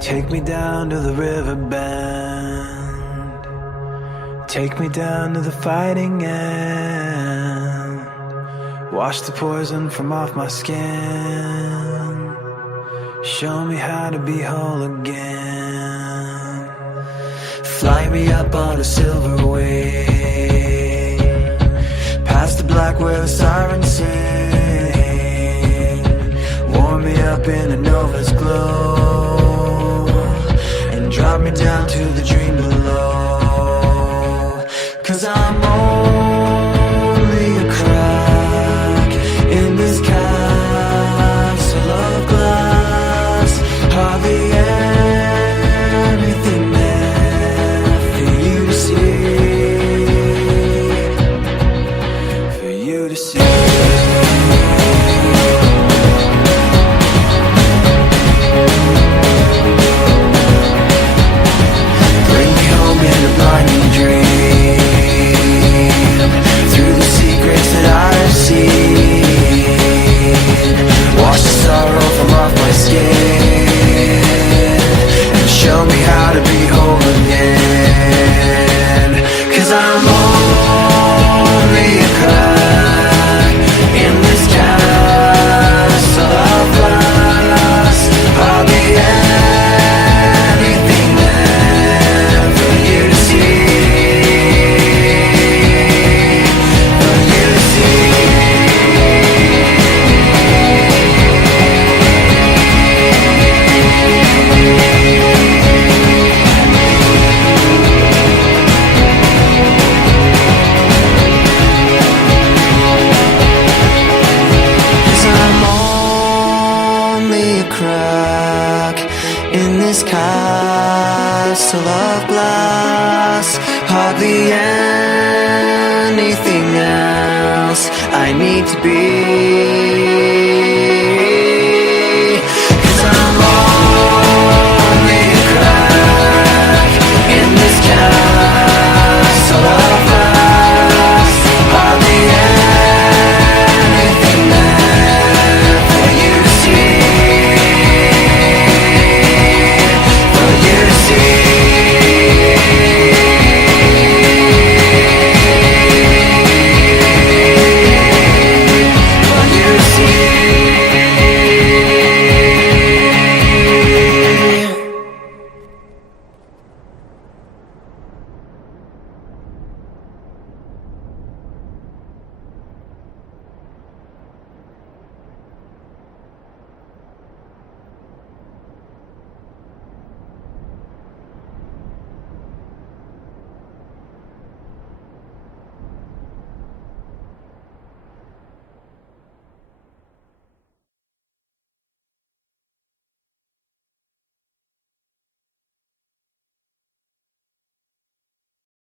Take me down to the river bend. Take me down to the fighting end. Wash the poison from off my skin. Show me how to be whole again. Fly me up on a silver wing, past the black where the sirens sing. Warm me up in a nova's glow, and drop me down to the dream below. 'Cause I'm only a crack in this castle of glass. Hardly anything there for you to see, for you to see. Bring me home in a blinding dream, through the secrets that I've seen. Wash the sorrow from off my skin, and show me how to be whole again. 'Cause I'm only a crack in this castle of glass. Hardly anything there for you to see, for you to see. Crack in this castle of glass. Hardly anything else I need to be.